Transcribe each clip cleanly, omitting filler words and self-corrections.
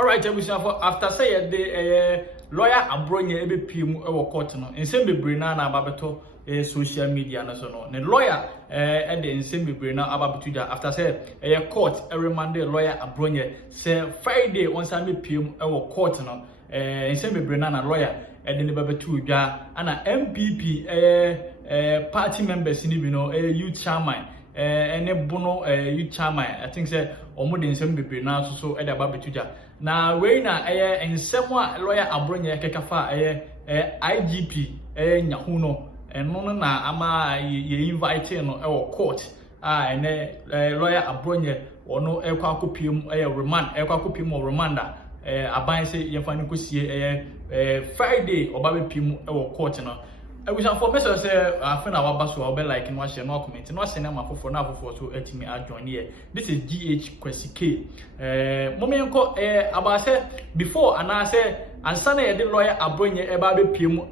Alright, after say the lawyer Abronye ebe PM ewo court no. Nsem bebre na ababeto social media na so no. The lawyer and the nsem bebre na ababeto ja after say court remand lawyer Abronye say Friday on Sunday PM ewo court no. Nsem bebre na lawyer and the babeto ja ana MPP party members ni bi no youth chairman ene bono youth chairman I think say omo de nsem bebre na so e da babeto ja na we na ensem a lawyer Abronye kekafa IGP nyahu no eno na ama ye invite no court ene lawyer Abronye ono ekwa akopiem remand ekwa akopiem remanda aban se yefa ni kosie Friday obabe piem court no we shall for message say afin our basu will be like no share no comment no send am afofo na afofo so etimi adjoin here. This is GH Kwesi K. Momenko about say before and I say ansa na the lawyer Abronye eba be piem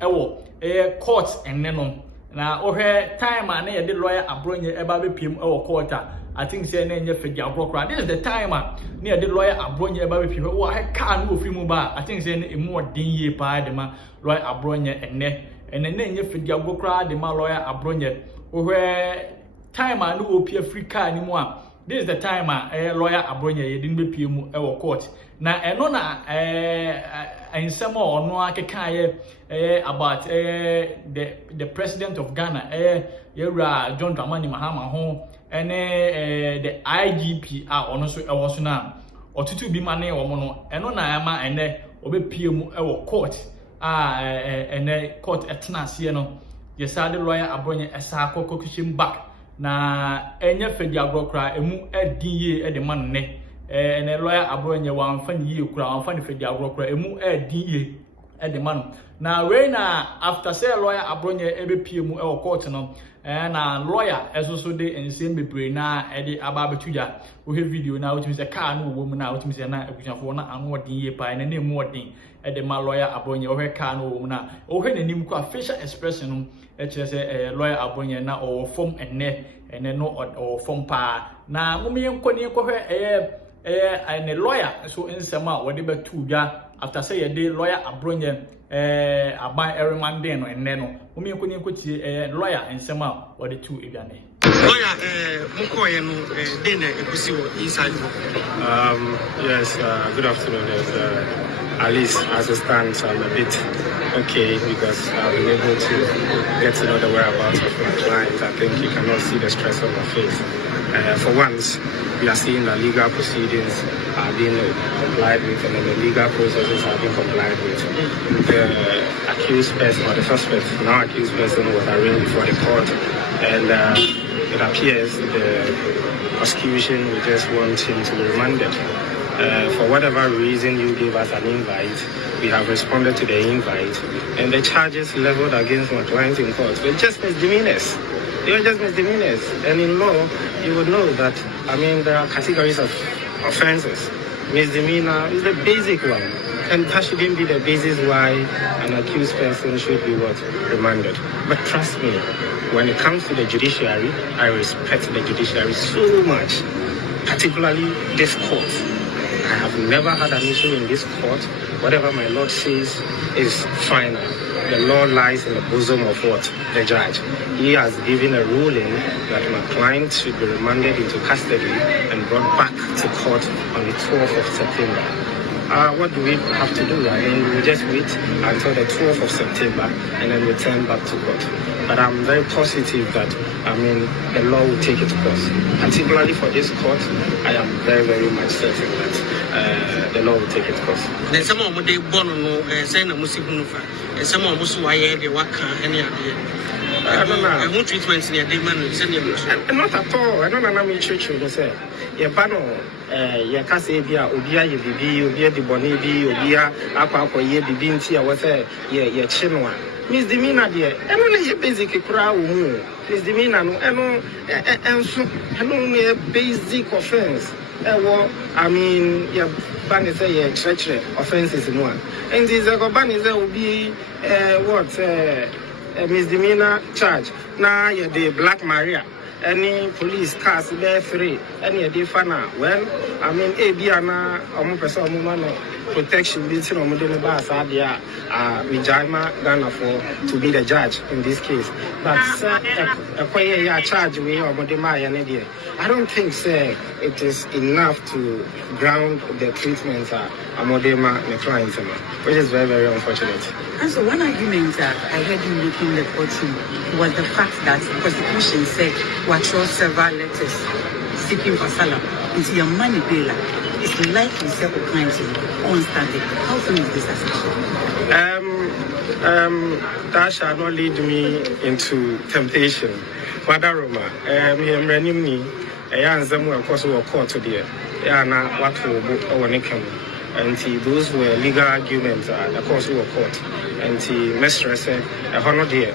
court enne no na ohwe time na the lawyer Abronye eba be piem court I think say na nye fegi agrokra. This is the time na the lawyer Abronye eba be piem wo ha car no ofi mu ba I think say na emu odin ye pa de ma lawyer Abronye enne and then you figure go crowd the lawyer Abronye. Where time I know Africa anymore. This is the time lawyer Abronye didn't be PM court. Now and some more no about the president of Ghana, John Dramani Mahama home and the IGP are also now or to be money or mono and on ama and obe PM court. And court etnas ye no yes the lawyer Abronye esa kokokushim back na enye fedi agrokra emu edin ye de man ne and the lawyer Abronye wan fan ye kura wan fan fedi agrokra emu edin ye de man na we na after say lawyer Abronye ebe pm court no na lawyer eso de ensem bebre na ede ababetuja wo he video na wo timi say car no wo mu na wo timi say na abusuafo na anu odin ye pa na nemu odin the my lawyer Abronye ohe car no wo mu na ohe nanim kwa facial expression no kire say lawyer Abronye na o form enne no o form pa na mumye nkoni hwe and lawyer so ensem a wo de betuja after say the lawyer Abronye aban remand no enne no mumye nkoni nkotie lawyer ensem a wo de tu edwane lawyer mukoye no den ekusi wo inside yes good afternoon. At least as it stands, I'm a bit okay because I've been able to get to know the whereabouts of my client. I think you cannot see the stress on my face. For once, we are seeing that legal proceedings are being complied with and then the legal processes are being complied with. The accused person or the suspect, now accused person, was arraigned before the court, and it appears the prosecution will just want him to be remanded. For whatever reason you gave us an invite, we have responded to the invite, and the charges leveled against my client in court were just misdemeanors. They were just misdemeanors. And in law, you would know that, there are categories of offenses. Misdemeanor is the basic one, and that shouldn't be the basis why an accused person should be remanded. But trust me, when it comes to the judiciary, I respect the judiciary so much, particularly this court. I have never had an issue in this court. Whatever my lord says is final. The law lies in the bosom of what? The judge. He has given a ruling that my client should be remanded into custody and brought back to court on the 12th of September. What do we have to do? We just wait until the 12th of September and then return back to court. But I'm very positive that, the law will take its course. Particularly for this court, I am very, very much certain that the law will take its course. Then some of the bono send a musicunufa, and some of us who I the work any idea. I don't know. I want treatments near the man send you. Not at all. I don't know how many church you say. Your panel, your Casabia, Ubia, your Bibi, Ubia, the Bonibi, Ubia, Apa, ye Bibinti, or what's your chinwa. Misdemeanor, dear, and only a basic crowd, misdemeanor, and only a basic offense. Your ban is a church offenses in one. And this ban is will be a misdemeanor charge. Now, the Black Maria. any police cars there free, any a defana. Well, I mean, Abiana, protection, this on the bus, Adia, Vijayma, Ghana for to be the judge in this case. But a charge we or Modema and idea. I don't think, sir, it is enough to ground the treatment at Modema and the client, which is very, very unfortunate. And so one argument that I heard you making the courtroom was the fact that the prosecution said what several letters seeking for asylum into your money bill is likely several crimes on standing. How soon is this assertion? That shall not lead me into temptation. Father Roma, I am running me. I am somewhere across the court today. I am not what to and those were legal arguments across the court. And the mistress said, I honor dear.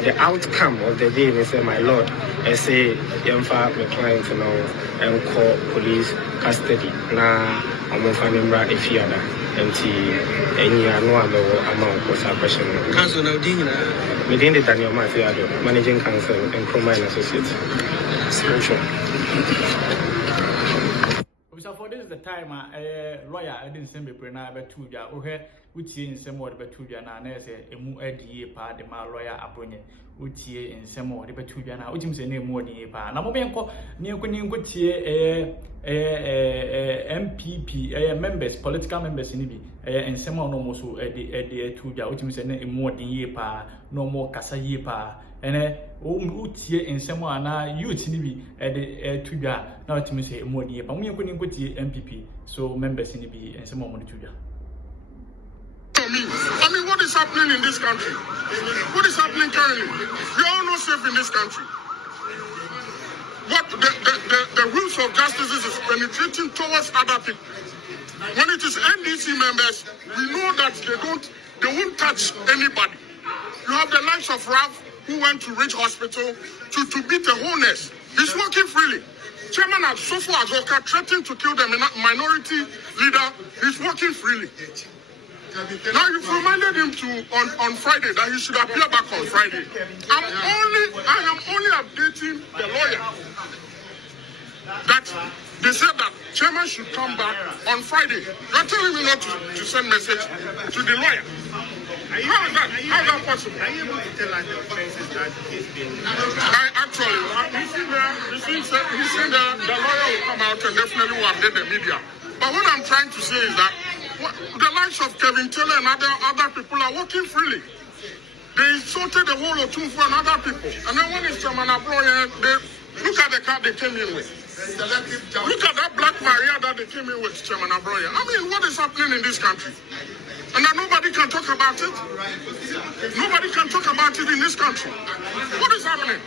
The outcome of the day is my lord. I say, young father, my client, and call police custody. Now, I'm going to find if you are and any amount was a question. Council now, within the Daniel Mathiado, managing counsel and Chroma and Associates. So for this is the time lawyer I didn't send me prena be tuja okay utie nsem wo de betuja na na say emu adie pa de ma lawyer Abronye utie nsem wo de betuja na utim say na emu adie pa na mo benko ni enko tie MPP members political members ni bi nsem wo no mo so de tuja utim say na emu adie pa no mo kasa yie pa ene utie nsem wo na youth ni bi tuja na utim say emu adie pa mo enko tie MPP so members ni bi nsem wo mo de tuja. I mean, what is happening in this country? What is happening currently? We are all not safe in this country. What the rules of justice is penetrating towards other people. When it is NDC members, we know that they won't touch anybody. You have the likes of Ralph, who went to Ridge Hospital to beat the wholeness. He's working freely. Chairman of Sofo Azoka threatened to kill the minority leader. He's working freely. Now you've reminded him on Friday that he should appear back on Friday. I am only updating the lawyer that they said that chairman should come back on Friday. You're telling me not to send message to the lawyer. How is that possible? Are you able to tell us the offenses that he's been? He said the lawyer will come out and definitely will update the media. But what I'm trying to say is that the likes of Kevin Taylor and other people are working freely. They insulted the whole of Tumfu and other people. And then when it's Chairman Abronye, look at the car they came in with. Look at that black Maria that they came in with, Chairman Abronye. I mean, what is happening in this country? And that nobody can talk about it? Nobody can talk about it in this country. What is happening?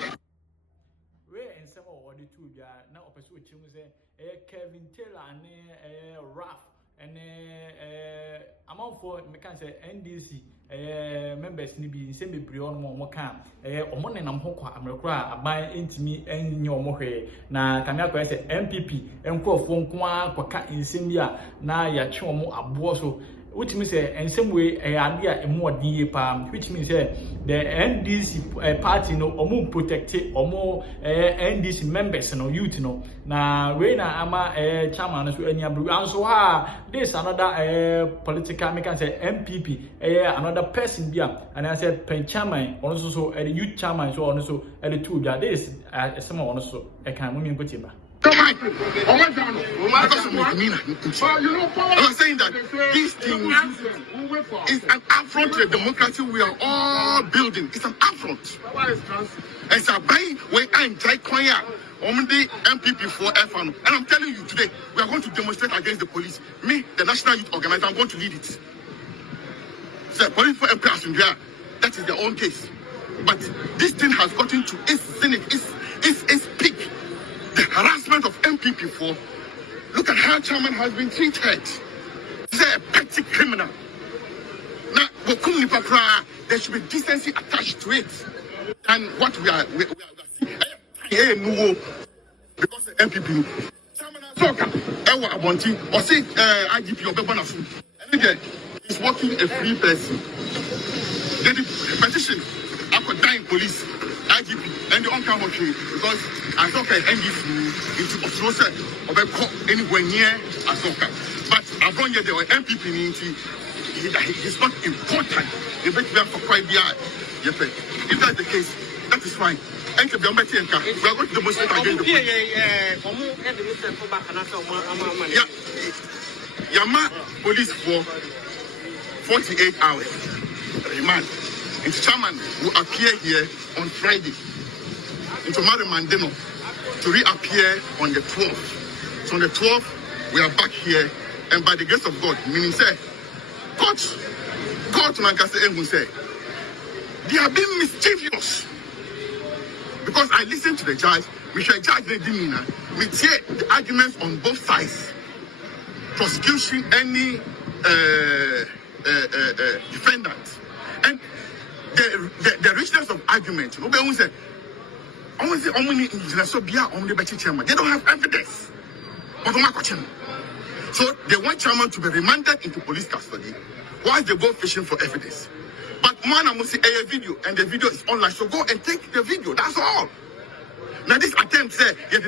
Kevin Taylor and Ralph and amount for me can say NDC members ni bi nsem bebre on mo kan omo nenam ho kwa amrekura aban entimi enye omo hwe na kamia kwa say MPP enkofo nko akoka nsem bi a na ya twe omo abo so which means nsem we ade a emu odin ye pa which means the NDC party no omo protect omo NDC members no youth no na we na ama chairman so anya bru anso ha this another political make can say MPP another person bia and I said pen chairman also so youth chairman so also the two bia this some also e kan mo mi nko tiba. I'm saying that this thing is an affront to the democracy we are all building. It's an affront. It's a buy where I'm trying on the MPP for FN. And I'm telling you today, we are going to demonstrate against the police. Me, the National Youth Organizer, I'm going to lead it. So police for MP India, that is their own case. But this thing has gotten to its zenith, its peak. The harassment of MPP4. Look at how chairman has been treated. He's a petty criminal. Now, there should be decency attached to it. And what we are seeing, because the MPP, chairman Eiii Abronye, or say IGP or Bebanafu, and again, he's working a free person. The petition, dying police, IGP, and the uncountable because Azoka NDC into Osrosa or anywhere near Azoka. But Abronye, the MPP, he's not important. You better be for quite if that's the case, that is fine. We are going to demonstrate against the police. Yama police for 48 hours. Remand. Its chairman will appear here on Friday. Into Mandeno to reappear on the 12th. So on the 12th, we are back here, and by the grace of God, meaning say, God to Nankase will say, they are being mischievous. Because I listened to the judge, we shall judge the demeanor, we take the arguments on both sides. Prosecution, any defendant. And the richness of argument, they don't have evidence. So they want chairman to be remanded into police custody whilst they go fishing for evidence. But man, I must see a video, and the video is online. So go and take the video. That's all. Now this attempt say his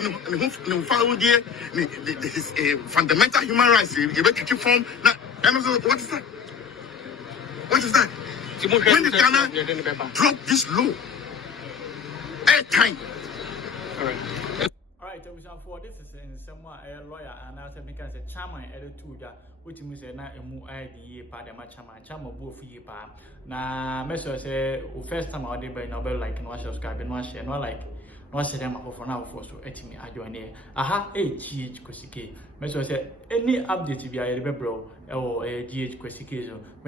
fundamental human rights. From now, what is that? What is that? When did Ghana drop this low? Airtime. All right, for this is in somewhere a lawyer and I said because a chairman editor which means na emu ID pa dem chairman both ye pa na me say first time I dey by no like no subscribe no share no like no share them for now for so etimi adwane aha GH Kwesike me say any update bi a ye be bro e GH Kwesike so